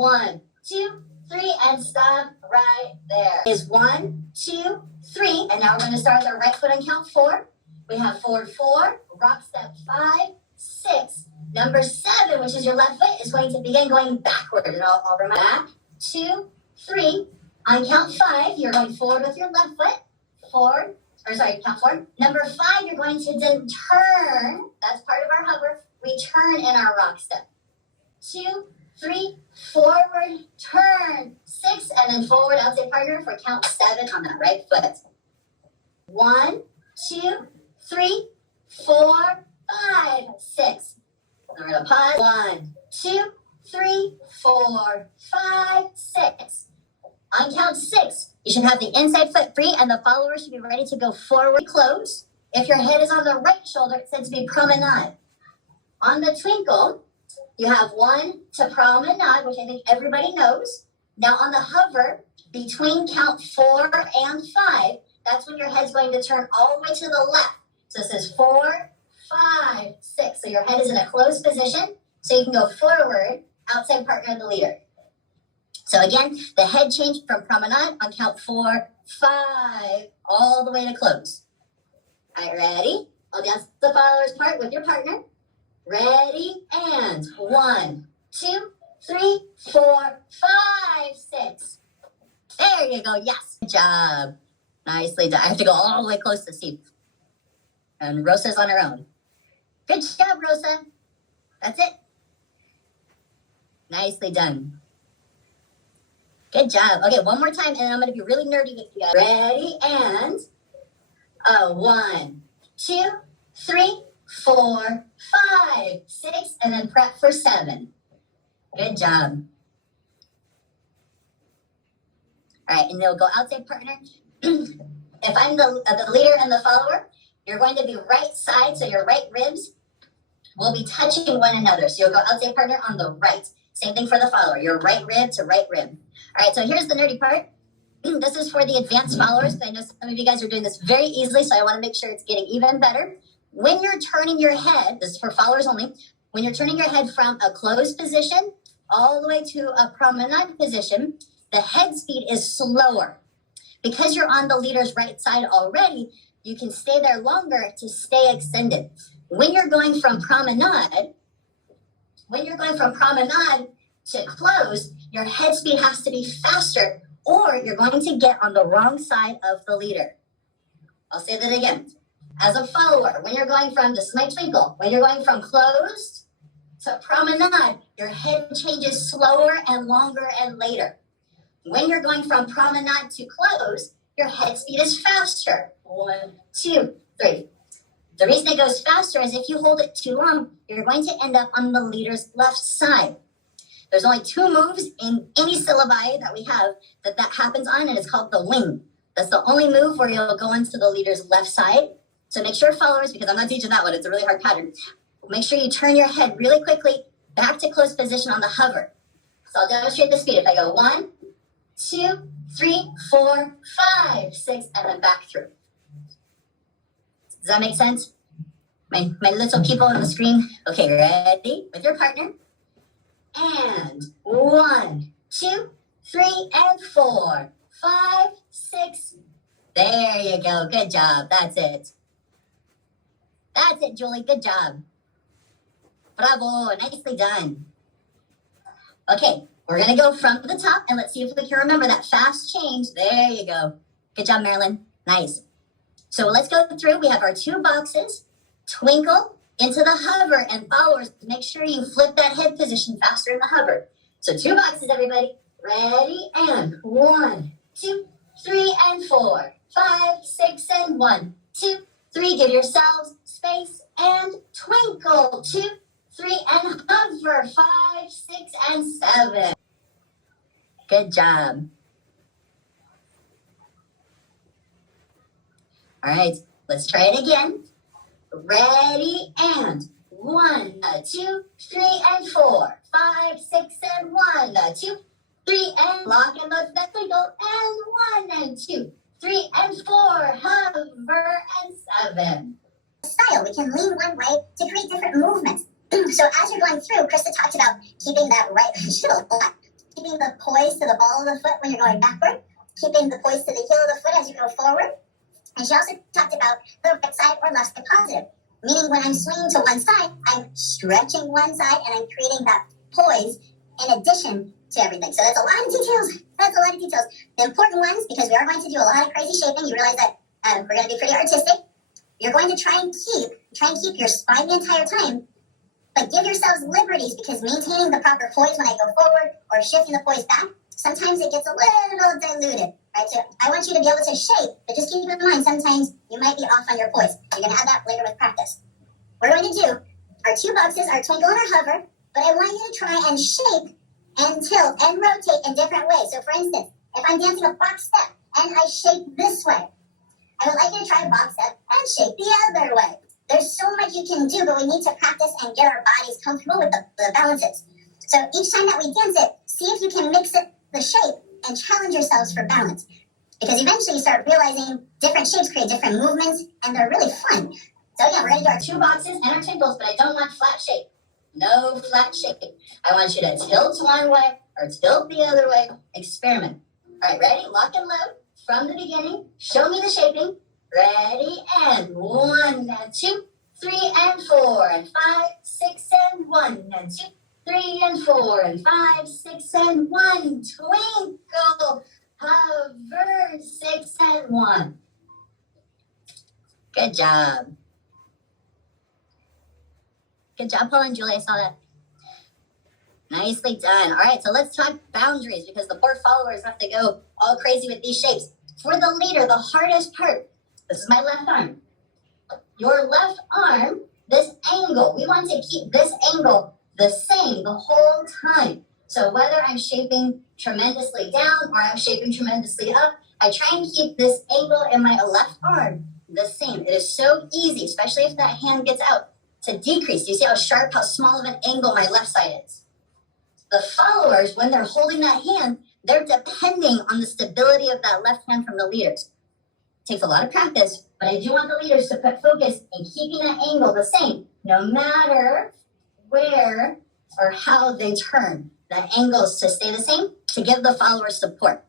1, 2, 3, and stop right there. Is 1, 2, 3, and now we're going to start with our right foot on count 4. We have forward 4, rock step 5, 6. Number 7, which is your left foot, is going to begin going backward. And I'll remind you. Back, 2, 3. On count 5, you're going forward with your left foot. Forward. Count 4. Number 5, you're going to then turn. That's part of our hover. We turn in our rock step. 2, 3, forward, turn. 6, and then forward outside partner for count 7 on that right foot. 1, 2, 3, 4, 5, 6. We're going to pause. 1, 2, 3, 4, 5, 6. On count 6, you should have the inside foot free and the follower should be ready to go forward close. If your head is on the right shoulder, it says to be promenade. On the twinkle, you have 1 to promenade, which I think everybody knows. Now on the hover, between count 4 and 5, that's when your head's going to turn all the way to the left. So it says 4, 5, 6. So your head is in a closed position, so you can go forward, outside partner of the leader. So again, the head change from promenade on count 4, 5, all the way to close. All right, ready? I'll dance the follower's part with your partner. Ready, and 1, 2, 3, 4, 5, 6. There you go, yes, good job. Nicely done. I have to go all the way close to Steve. And Rosa's on her own. Good job, Rosa. That's it. Nicely done. Good job. Okay, one more time, and then I'm going to be really nerdy with you guys. Ready, and 1, 2, 3, 4, 5, 6, and then prep for 7. Good job. All right, and they'll go outside partner. If I'm the leader and the follower, you're going to be right side, so your right ribs will be touching one another. So you'll go outside partner on the right. Same thing for the follower, your right rib to right rib. All right, so here's the nerdy part. This is for the advanced followers. I know some of you guys are doing this very easily, so I want to make sure it's getting even better. When you're turning your head, this is for followers only, when you're turning your head from a closed position all the way to a promenade position, the head speed is slower. Because you're on the leader's right side already, you can stay there longer to stay extended. When you're going from promenade to close, your head speed has to be faster, or you're going to get on the wrong side of the leader. I'll say that again. As a follower, when you're going from, this is my twinkle, when you're going from closed to promenade, your head changes slower and longer and later. When you're going from promenade to close, your head speed is faster. 1, 2, 3. The reason it goes faster is if you hold it too long, you're going to end up on the leader's left side. There's only 2 moves in any syllabi that we have that happens on, and it's called the wing. That's the only move where you'll go into the leader's left side. So make sure, followers, because I'm not teaching that one, it's a really hard pattern. Make sure you turn your head really quickly back to close position on the hover. So I'll demonstrate the speed. If I go 1, 2, 3, 4, 5, 6, and then back through. Does that make sense? My little people on the screen. Okay, ready? With your partner. And 1, 2, 3, and 4, 5, 6. There you go. Good job. That's it. That's it, Julie. Good job. Bravo. Nicely done. Okay, we're going to go from the top, and let's see if we can remember that fast change. There you go. Good job, Marilyn. Nice. So let's go through. We have our 2 boxes. Twinkle into the hover, and followers, make sure you flip that head position faster in the hover. So 2 boxes, everybody. Ready, and 1, 2, 3, and 4, 5, 6, and 1, 2, 3. Give yourselves space, and twinkle. 2, 3, and hover. 5, 6, and 7. Good job. All right, let's try it again. Ready, and 1, 2, 3, and 4, 5, 6, and 1, 2, 3, and lock and load that twinkle, and 1, and 2, 3, and 4, hover, and 7. Style, we can lean one way to create different movements. So as you're going through, Krista talked about keeping that right shoulder flat. keeping the poise to the ball of the foot when you're going backward, keeping the poise to the heel of the foot as you go forward. And she also talked about the right side or left side positive, meaning when I'm swinging to one side, I'm stretching one side and I'm creating that poise in addition to everything. So that's a lot of details. The important ones, because we are going to do a lot of crazy shaping, you realize that we're going to be pretty artistic. You're going to try and keep your spine the entire time, but give yourselves liberties, because maintaining the proper poise when I go forward or shifting the poise back, sometimes it gets a little diluted, right? So I want you to be able to shape, but just keep in mind, sometimes you might be off on your poise. You're going to add that later with practice. We're going to do our two boxes, our twinkle and our hover, but I want you to try and shape and tilt and rotate in different ways. So for instance, if I'm dancing a box step and I shape this way, I would like you to try a box step and shape the other way. There's so much you can do, but we need to practice and get our bodies comfortable with the balances. So each time that we dance it, see if you can mix it, the shape, and challenge yourselves for balance. Because eventually you start realizing different shapes create different movements, and they're really fun. So again, we're going to do our two boxes and our tinkles, but I don't want flat shape. No flat shape. I want you to tilt one way or tilt the other way. Experiment. All right, ready? Lock and load. From the beginning, show me the shaping. Ready, and 1 and 2, 3 and 4 and 5, 6 and 1 and 2, 3 and 4 and 5, 6 and 1. Twinkle, hover, 6 and 1. Good job. Good job, Paul and Julie. I saw that. Nicely done. All right, so let's talk boundaries, because the poor followers have to go all crazy with these shapes. For the leader, the hardest part, this is my left arm. Your left arm, this angle, we want to keep this angle the same the whole time. So whether I'm shaping tremendously down or I'm shaping tremendously up, I try and keep this angle in my left arm the same. It is so easy, especially if that hand gets out, to decrease. You see how sharp, how small of an angle my left side is? The followers, when they're holding that hand, they're depending on the stability of that left hand from the leaders. It takes a lot of practice, but I do want the leaders to put focus in keeping that angle the same, no matter where or how they turn. That angle is to stay the same, to give the followers support.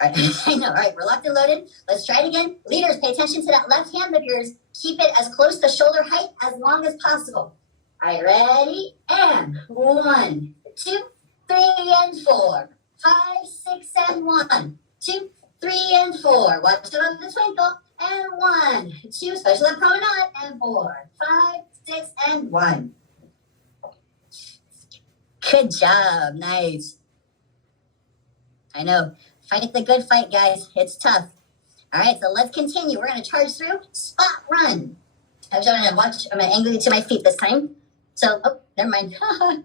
All right, I know. All right, we're locked and loaded. Let's try it again. Leaders, pay attention to that left hand of yours. Keep it as close to shoulder height as long as possible. All right, ready? And 1, 2, 3 and 4, 5, 6 and 1, 2, 3 and 4. Watch it on the twinkle. And 1, 2, special at promenade. And 4, 5, 6 and 1. Good job. Nice. I know. Fight the good fight, guys. It's tough. All right, so let's continue. We're going to charge through. Spot run. I'm going to angle you to my feet this time. So, oh, never mind. All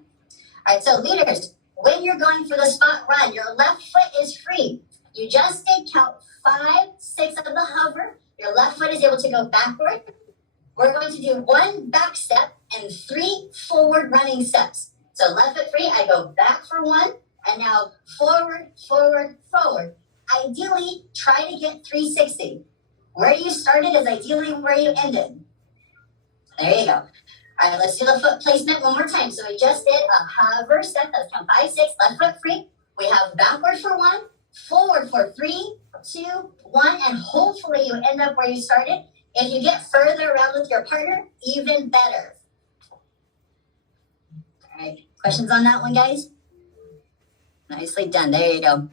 right, so leaders, when you're going for the spot run, your left foot is free. You just did count 5, 6 of the hover. Your left foot is able to go backward. We're going to do 1 back step and 3 forward running steps. So left foot free, I go back for 1, and now forward, forward, forward. Ideally, try to get 360. Where you started is ideally where you ended. There you go. All right, let's do the foot placement one more time. So we just did a hover step. That's count 5, 6, left foot free. We have backward for 1, forward for 3, 2, 1, and hopefully you end up where you started. If you get further around with your partner, even better. All right, questions on that one, guys? Nicely done. There you go.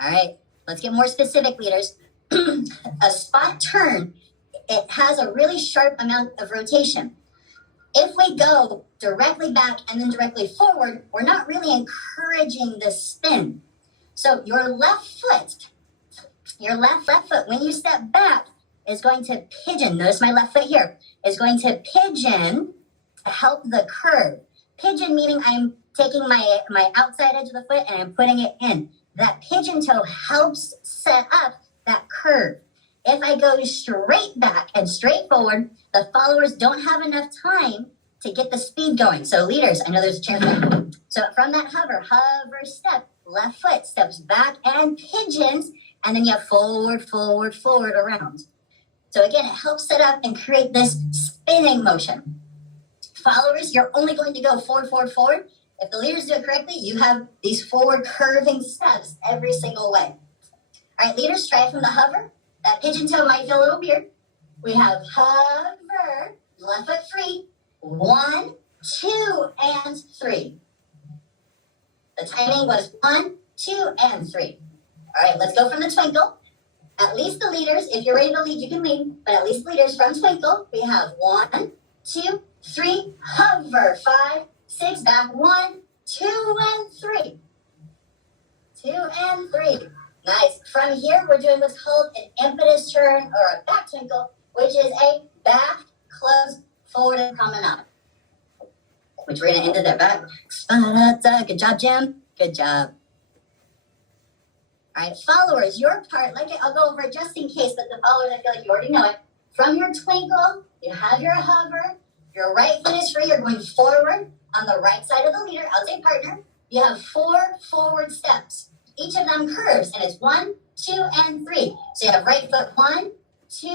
All right, let's get more specific, leaders. A spot turn, it has a really sharp amount of rotation. If we go directly back and then directly forward, we're not really encouraging the spin. So your left foot, when you step back, is going to pigeon. Notice my left foot here is going to pigeon to help the curve. Pigeon meaning I'm taking my outside edge of the foot and I'm putting it in. That pigeon toe helps set up that curve. If I go straight back and straight forward, the followers don't have enough time to get the speed going. So leaders, I know there's a chair. So from that hover step, left foot steps back and pigeons, and then you have forward, forward, forward around. So again, it helps set up and create this spinning motion. Followers, you're only going to go forward, forward, forward If the leaders do it correctly, you have these forward curving steps every single way. All right, leaders, try it from the hover. That pigeon toe might feel a little weird. We have hover, left foot free, 1, 2, and 3. The timing was 1, 2, and 3. All right, let's go from the twinkle. At least the leaders, if you're ready to lead, you can lead, but at least leaders from twinkle, we have 1, 2, 3, hover, 5, 6, back, 1, 2, and 3. 2 and 3. Nice. From here, we're doing what's called an impetus turn or a back twinkle, which is a back, close, forward, and promenade. Which we're going to end it there. Back. Good job, Jim. Good job. All right, followers, your part, I'll go over it just in case, but the followers, I feel like you already know it. From your twinkle, you have your hover. Your right foot is free. You're going forward on the right side of the leader. I'll take partner. You have 4 forward steps. Each of them curves, and it's 1, 2, and 3. So you have right foot 1, 2,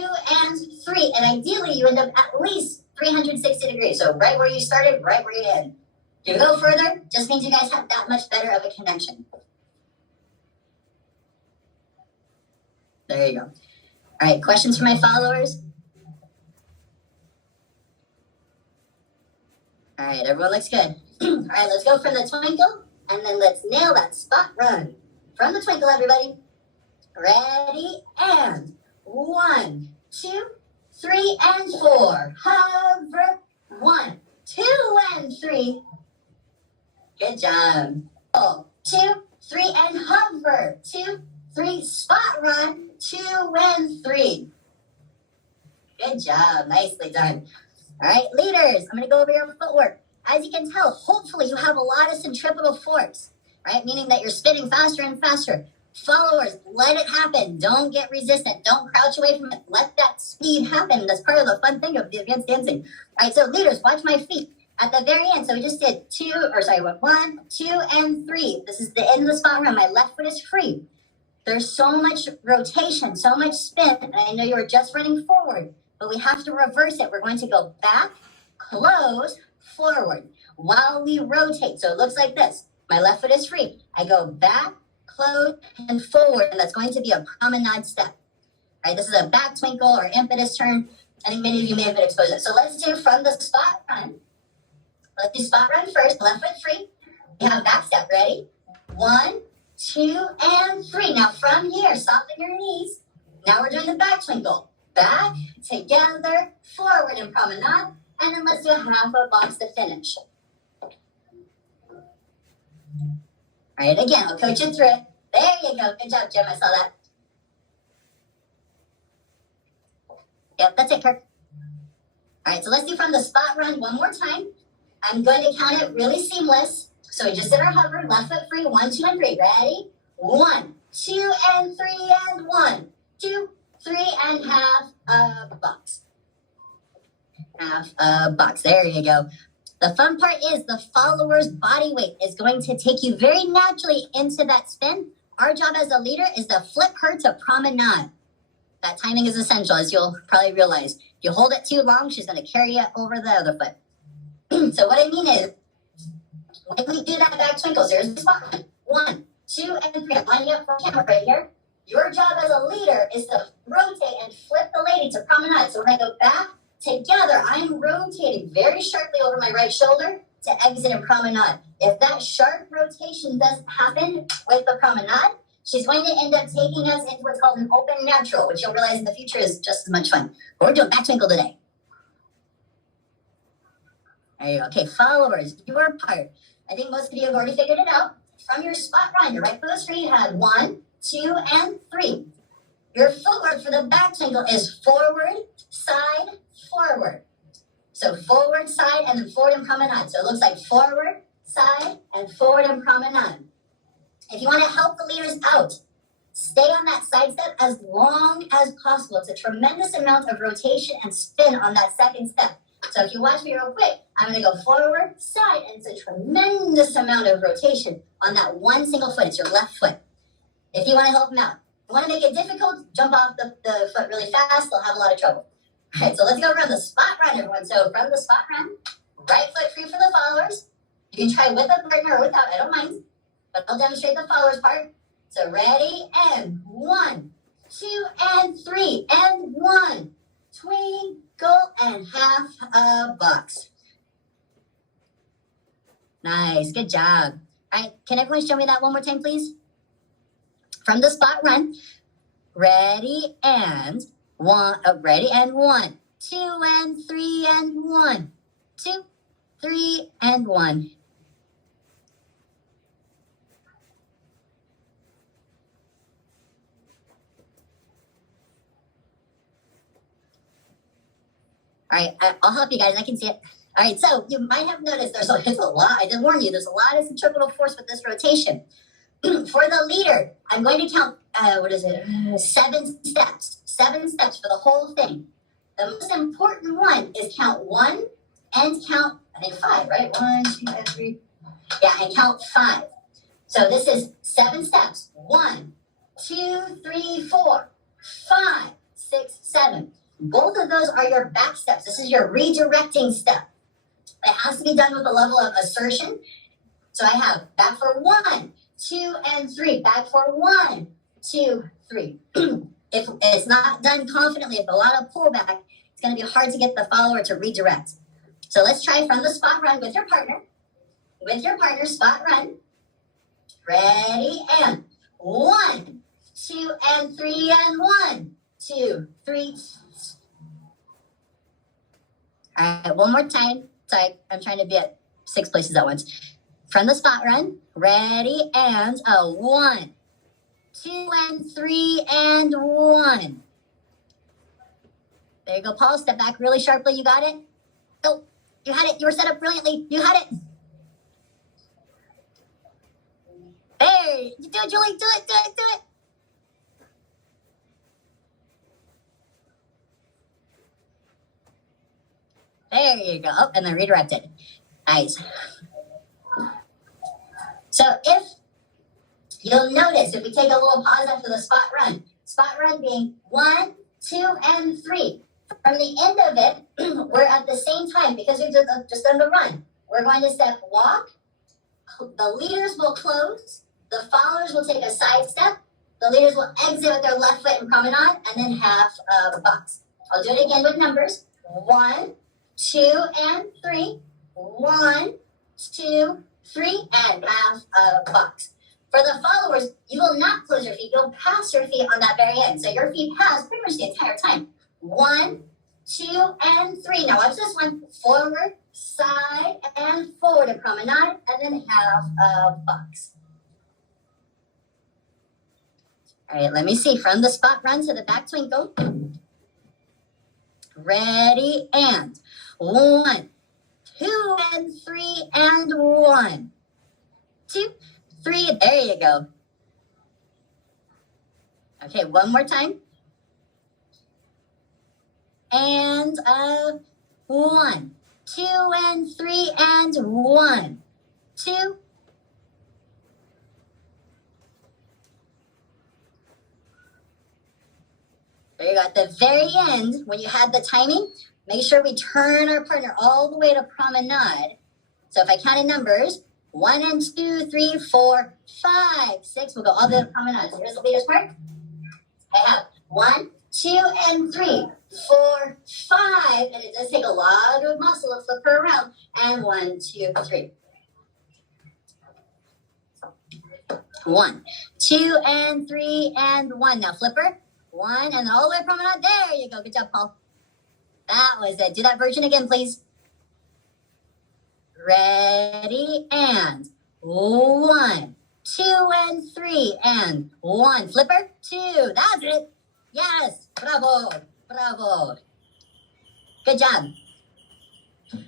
and 3. And ideally, you end up at least 360 degrees. So right where you started, right where you end. If you go further, just means you guys have that much better of a connection. There you go. All right, questions for my followers? All right, everyone looks good. All right, let's go from the twinkle, and then let's nail that spot run. From the twinkle, everybody. Ready, and 1, 2, 3, and 4. Hover, 1, 2, and 3. Good job. 2, 3, and hover. 2, 3, spot run. 2, and 3. Good job. Nicely done. All right, leaders, I'm going to go over your footwork. As you can tell, hopefully you have a lot of centripetal force, right? Meaning that you're spinning faster and faster. Followers, let it happen. Don't get resistant. Don't crouch away from it. Let that speed happen. That's part of the fun thing of the advanced dancing. All right, so leaders, watch my feet. At the very end, so we just did 1, 2, and 3. This is the end of the spot run. My left foot is free. There's so much rotation, so much spin. And I know you were just running forward, but we have to reverse it. We're going to go back, close, forward while we rotate. So it looks like this. My left foot is free. I go back, close, and forward, and that's going to be a promenade step. Right? This is a back twinkle or impetus turn. I think many of you may have been exposed to it. So let's do from the spot run. Let's do spot run first. Left foot free. We have back step. Ready? 1, 2, and 3. Now from here, soften your knees. Now we're doing the back twinkle. Back, together, forward, and promenade. And then let's do a half a box to finish. All right, again, I'll coach you through it. There you go. Good job, Jim. I saw that. Yep, that's it, Kirk. All right, so let's do from the spot run one more time. I'm going to count it really seamless. So we just did our hover, left foot free, 1, 2, and 3. Ready? 1, 2, and 3, and 1, 2, 3, and half a box. Half a box. There you go. The fun part is the follower's body weight is going to take you very naturally into that spin. Our job as a leader is to flip her to promenade. That timing is essential, as you'll probably realize. If you hold it too long, she's going to carry it over the other foot. So what I mean is, when we do that back twinkle, there's the spot run. 1, 2, and 3. I'm lining up for camera right here. Your job as a leader is to rotate and flip the lady to promenade. So when I go back together, I'm rotating very sharply over my right shoulder to exit and promenade. If that sharp rotation doesn't happen with the promenade, she's going to end up taking us into what's called an open natural, which you'll realize in the future is just as much fun. But we're doing back twinkle today. There you go. Okay, followers, your part. I think most of you have already figured it out. From your spot run, your right foot is free. You had 1, 2, and 3. Your footwork for the back twinkle is forward, side, forward. So forward, side, and then forward and promenade. So it looks like forward, side, and forward and promenade. If you want to help the leaders out, stay on that side step as long as possible. It's a tremendous amount of rotation and spin on that second step. So if you watch me real quick, I'm going to go forward, side, and it's a tremendous amount of rotation on that one single foot. It's your left foot. If you want to help them out. If you want to make it difficult, jump off the foot really fast. They'll have a lot of trouble. All right, so let's go around the spot run, everyone. So from the spot run, right foot free for the followers. You can try with a partner or without, I don't mind. But I'll demonstrate the followers part. So ready, and 1, 2, and 3, and 1. Twinkle and half a box. Nice, good job. All right, can everyone show me that one more time, please? From the spot run. Ready, and 1. Ready, and 1, 2, and 3, and 1. 2, 3, and 1. All right, I'll help you guys. I can see it. All right, so you might have noticed there's a lot. I did warn you, there's a lot of centripetal force with this rotation. For the leader, I'm going to count, 7 steps. 7 steps for the whole thing. The most important one is count 1 and count, I think 5, right? 1, 2, 3. Yeah, and count 5. So this is 7 steps. 1, 2, 3, 4, 5, 6, 7. Both of those are your back steps. This is your redirecting step. It has to be done with a level of assertion. So I have back for 1, 2, and 3. Back for 1, 2, 3. If it's not done confidently, with a lot of pullback, it's going to be hard to get the follower to redirect. So let's try from the spot run with your partner. With your partner, spot run. Ready, and 1, 2, and 3, and 1, 2, 3. All right, one more time. Sorry, I'm trying to be at 6 places at once. From the spot run, ready, and 1, 2, and 3, and 1. There you go, Paul. Step back really sharply. You got it? Oh, you had it. You were set up brilliantly. You had it. There. You do it, Julie. Do it, do it, do it. There you go. Oh, and then redirect it. Nice. So if you'll notice, if we take a little pause after the spot run being 1, 2, and 3. From the end of it, we're at the same time because we've just done the run. We're going to step walk. The leaders will close. The followers will take a side step. The leaders will exit with their left foot in promenade and then half a box. I'll do it again with numbers. 1, 2, and 3. 1, 2, 3, and half a box. For the followers, you will not close your feet. You'll pass your feet on that very end. So your feet pass pretty much the entire time. 1, 2, and 3. Now watch this one. Forward, side, and forward to promenade, and then half a box. All right, let me see. From the spot run to the back twinkle. Ready, and 1, 2, and 3, and 1, 2, 3. There you go. Okay, one more time. And 1, 2, and 3, and 1, 2. There you go. At the very end, when you had the timing, make sure we turn our partner all the way to promenade. So if I count in numbers, 1 and 2, 3, 4, 5, 6. We'll go all the way to promenade. So here's the leader's part. I have 1, 2, and 3, 4, 5. And it does take a lot of muscle to flip her around. And 1, 2, 3. 1, 2, and 3, and 1. Now flip her. 1, and then all the way to promenade. There you go. Good job, Paul. That was it. Do that version again, please. Ready, and 1, 2, and 3, and 1. Flipper, 2. That's it. Yes. Bravo. Bravo. Good job. All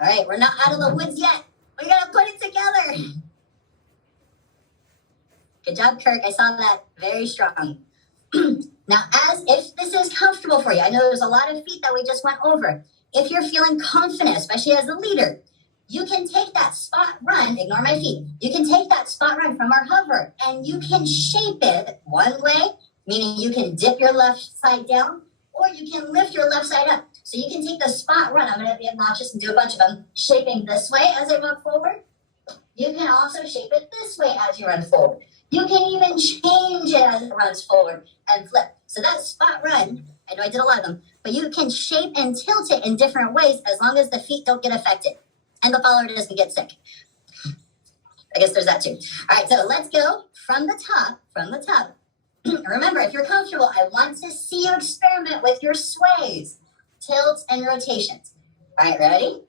right, we're not out of the woods yet. We're going to put it together. Good job, Kirk. I saw that. Very strong. Now, as if this is comfortable for you, I know there's a lot of feet that we just went over. If you're feeling confident, especially as a leader, you can take that spot run, ignore my feet, you can take that spot run from our hover and you can shape it one way, meaning you can dip your left side down, or you can lift your left side up. So you can take the spot run. I'm going to be obnoxious and do a bunch of them, shaping this way as I walk forward. You can also shape it this way as you run forward. You can even change it as it runs forward and flip. So that spot run, I know I did a lot of them, but you can shape and tilt it in different ways as long as the feet don't get affected and the follower doesn't get sick. I guess there's that too. All right, so let's go from the top. Remember, if you're comfortable, I want to see you experiment with your sways, tilts, and rotations. All right, ready?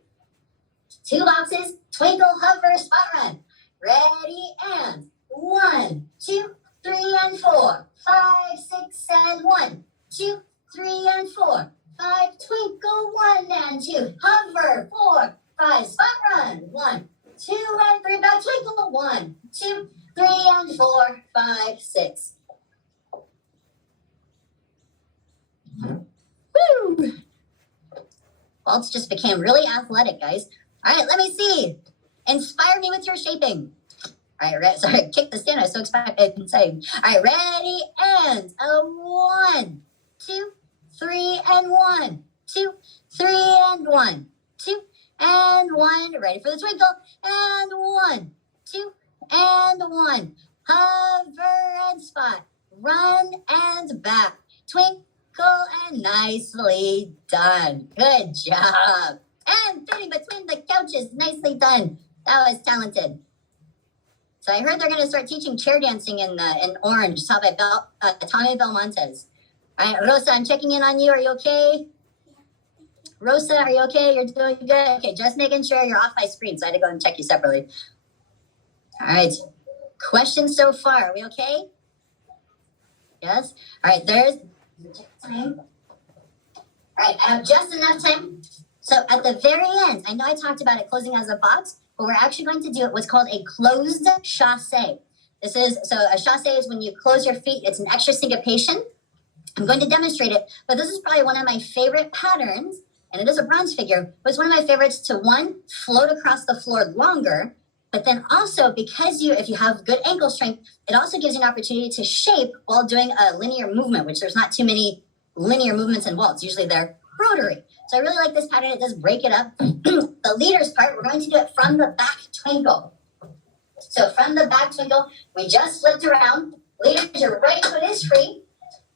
2 boxes, twinkle, hover, spot run. Ready, and 1, 2, 3, and 4, 5, 6, and 1, 2, 3, and 4, 5, twinkle, 1, and 2, hover, 4, 5, spot run, 1, 2, and 3, back twinkle, 1, 2, 3, and 4, 5, 6. Woo! Waltz just became really athletic, guys. All right, let me see. Inspire me with your shaping. All right, sorry, kick the stand. I was so excited. All right, ready, and 1, 2, 3, and 1, 2, 3, and 1, 2, and 1. Ready for the twinkle, and 1, 2, and 1. Hover and spot, run and back, twinkle and nicely done. Good job. And fitting between the couches, nicely done. That was talented. So I heard they're going to start teaching chair dancing in Orange, taught by Tommy Belmontes. All right, Rosa, I'm checking in on you. Are you okay? Rosa, are you okay? You're doing good. Okay, just making sure you're off my screen, so I had to go and check you separately. All right. Questions so far? Are we okay? Yes? All right, there's time. All right, I have just enough time. So at the very end, I know I talked about it closing as a box, but we're actually going to do what's called a closed chasse. So a chasse is when you close your feet. It's an extra syncopation. I'm going to demonstrate it, but this is probably one of my favorite patterns, and it is a bronze figure, but it's one of my favorites to, 1, float across the floor longer, but then also because if you have good ankle strength, it also gives you an opportunity to shape while doing a linear movement, which there's not too many linear movements in waltz. Usually they're rotary. So I really like this pattern. It does break it up. The leaders part, we're going to do it from the back twinkle. So from the back twinkle, we just flipped around. Leaders, your right foot is free.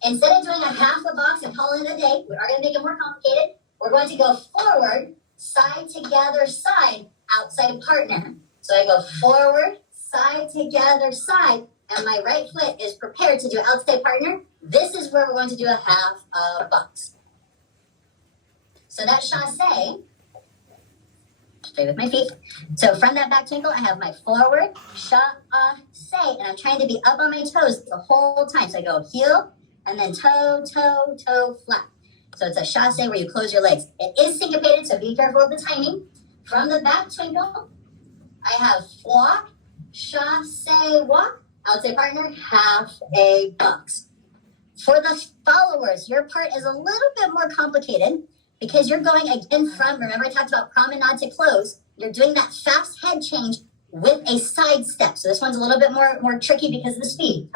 Instead of doing a half a box and calling it a day, we are going to make it more complicated. We're going to go forward, side together, side, outside partner. So I go forward, side together, side, and my right foot is prepared to do outside partner. This is where we're going to do a half a box. So that chasse, straight with my feet. So from that back twinkle, I have my forward, chasse, and I'm trying to be up on my toes the whole time. So I go heel, and then toe, toe, toe, flat. So it's a chasse where you close your legs. It is syncopated, so be careful of the timing. From the back twinkle, I have walk, chasse, walk, outside partner, half a box. For the followers, your part is a little bit more complicated because you're going again from, remember I talked about promenade to close, you're doing that fast head change with a side step. So this one's a little bit more tricky because of the speed.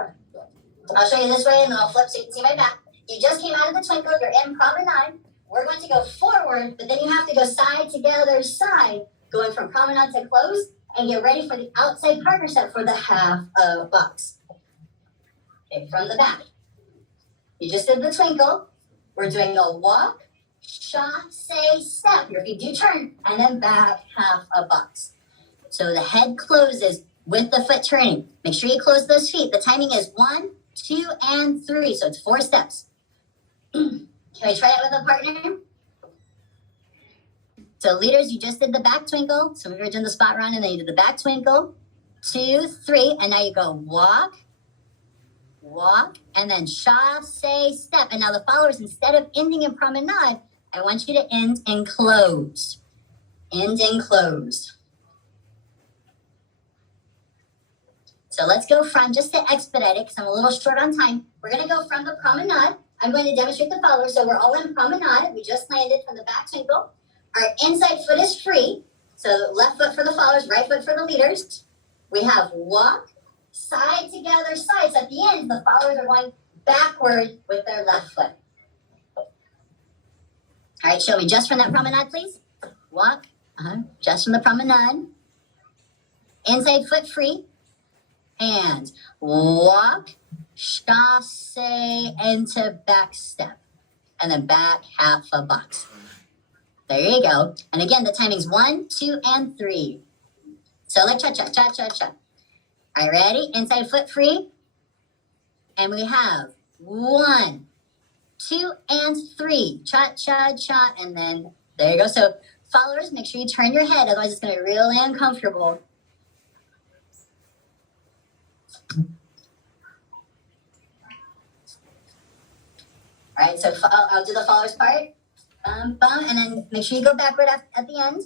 I'll show you this way and then I'll flip so you can see my back. You just came out of the twinkle, you're in promenade. We're going to go forward, but then you have to go side together, side, going from promenade to close, and get ready for the outside partner step for the half of box. Okay, from the back. You just did the twinkle. We're doing a walk, chasse, step. Your feet do turn, and then back half a box. So the head closes with the foot turning. Make sure you close those feet. The timing is 1, 2, and 3. So it's 4 steps. Can we try it with a partner? So leaders, you just did the back twinkle. So we were doing the spot run, and then you did the back twinkle. 2, 3, and now you go walk, walk, and then chasse, step. And now the followers, instead of ending in promenade, I want you to end in close. End in close. So let's go from, just to expedite it, because I'm a little short on time, we're going to go from the promenade. I'm going to demonstrate the followers. So we're all in promenade. We just landed from the back twinkle. Our inside foot is free. So left foot for the followers, right foot for the leaders. We have walk, side together, side. So at the end, the followers are going backward with their left foot. All right, show me just from that promenade, please. Walk, just from the promenade. Inside foot free. Hands. Walk, chasse into back step. And then back half a box. There you go. And again, the timing's 1, 2, and 3. So like cha-cha, cha-cha-cha. All right, ready? Inside foot free. And we have 1, 2, and 3. Cha-cha-cha. And then there you go. So followers, make sure you turn your head. Otherwise, it's going to be really uncomfortable. All right, so I'll do the followers part. And then make sure you go backward at the end.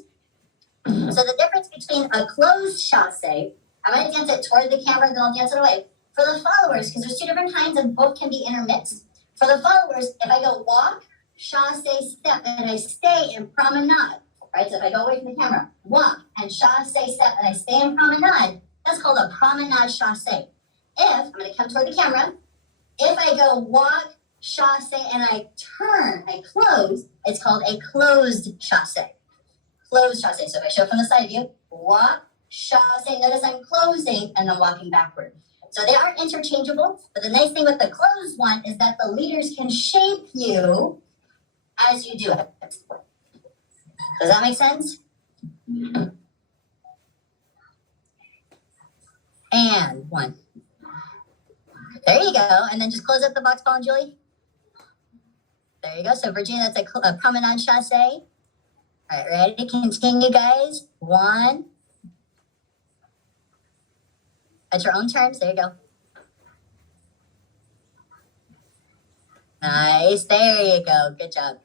So the difference between a closed chasse, I'm going to dance it toward the camera, then I'll dance it away. For the followers, because there's 2 different kinds and both can be intermixed. For the followers, if I go walk, chasse, step, and I stay in promenade, right? So if I go away from the camera, walk and chasse, step, and I stay in promenade, that's called a promenade chasse. I'm going to come toward the camera, if I go walk, chasse, and I turn, I close, it's called a closed chasse. Closed chasse. So if I show from the side view, walk, chasse, notice I'm closing and then walking backward. So they are interchangeable, but the nice thing with the closed one is that the leaders can shape you as you do it. Does that make sense? And 1. There you go. And then just close up the box, Paul and Julie. There you go. So Virginia, that's a promenade chasse. All right, ready? Continue, guys. 1. At your own terms. There you go. Nice. There you go. Good job.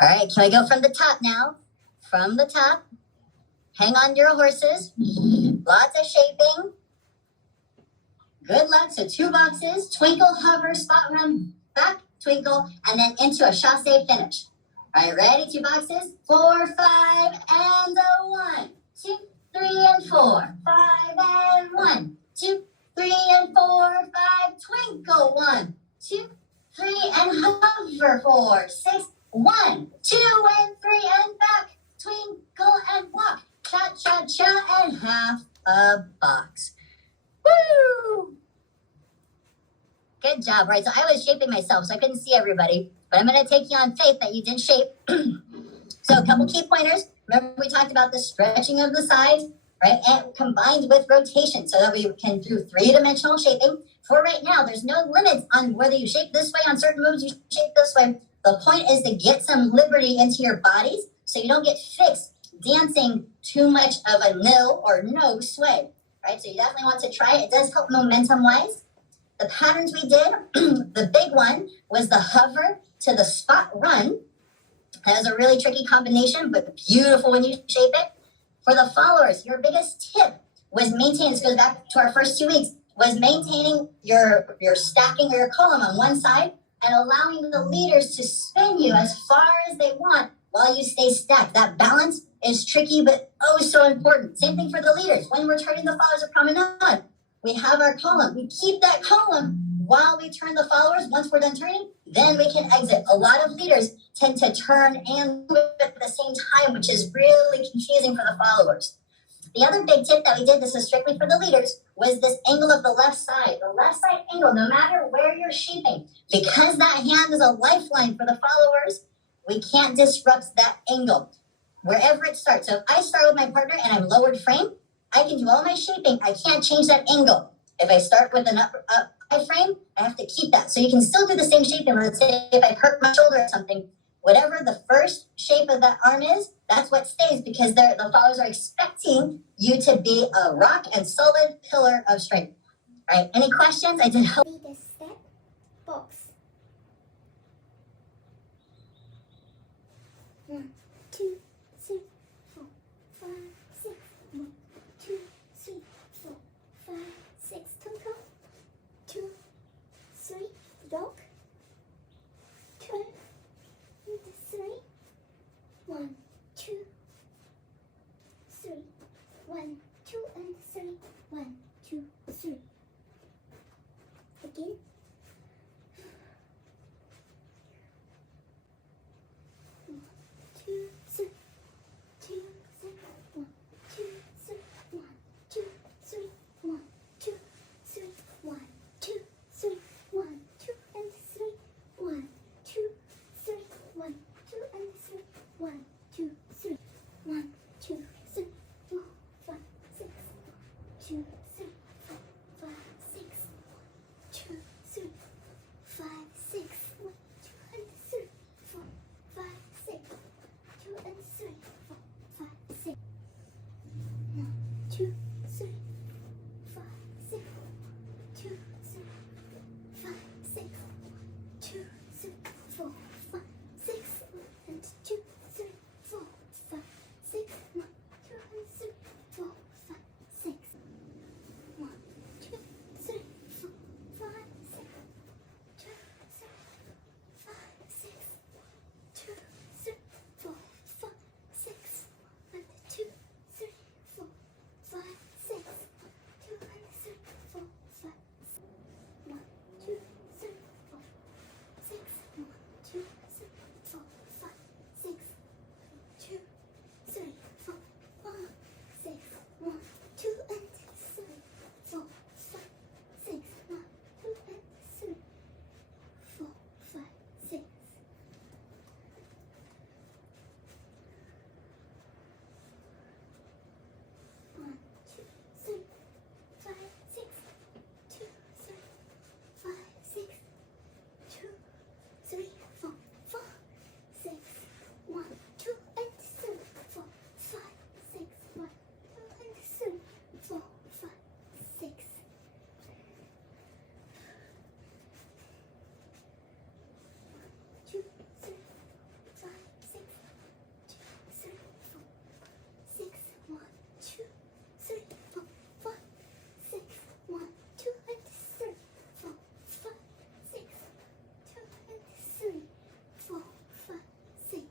All right, can we go from the top now? From the top. Hang on to your horses. Lots of shaping. Good luck. So 2 boxes. Twinkle, hover, spot run, back, twinkle, and then into a chasse finish. All right, ready? 2 boxes. 4, 5, and a 1, 2, 3, and 4. 5 and 1, 2, 3, and 4, 5. Twinkle. 1, 2, 3, and hover. 4, 6. 1, 2, and 3, and back. Twinkle and walk. Cha-cha-cha and half a box. Woo! Good job. All right, so I was shaping myself, so I couldn't see everybody. But I'm going to take you on faith that you did shape. So a couple key pointers. Remember we talked about the stretching of the sides, right? And combined with rotation so that we can do 3-dimensional shaping. For right now, there's no limits on whether you shape this way on certain moves, you shape this way. The point is to get some liberty into your bodies so you don't get fixed dancing too much of a nil or no sway, right? So you definitely want to try it. It does help momentum-wise. The patterns we did, the big one was the hover to the spot run. That was a really tricky combination, but beautiful when you shape it. For the followers, your biggest tip was maintaining, this goes back to our first 2 weeks, was maintaining your stacking or your column on one side and allowing the leaders to spin you as far as they want while you stay stacked. That balance is tricky, but oh so important. Same thing for the leaders. When we're turning the followers of promenade, we have our column. We keep that column while we turn the followers. Once we're done turning, then we can exit. A lot of leaders tend to turn and move at the same time, which is really confusing for the followers. The other big tip that we did, this is strictly for the leaders, was this angle of the left side. The left side angle, no matter where you're shaping, because that hand is a lifeline for the followers, we can't disrupt that angle. Wherever it starts. So if I start with my partner and I'm lowered frame, I can do all my shaping. I can't change that angle. If I start with an up high frame, I have to keep that. So you can still do the same shaping. Let's say if I hurt my shoulder or something, whatever the first shape of that arm is, that's what stays because the followers are expecting you to be a rock and solid pillar of strength. All right, any questions? I did help. The step box. 1, 2, 3, 4, 5, 6. 1, 2, 3, 4, 5, 6. Twinkle. 2, 3. Dog. Turn. 3. 1, 2.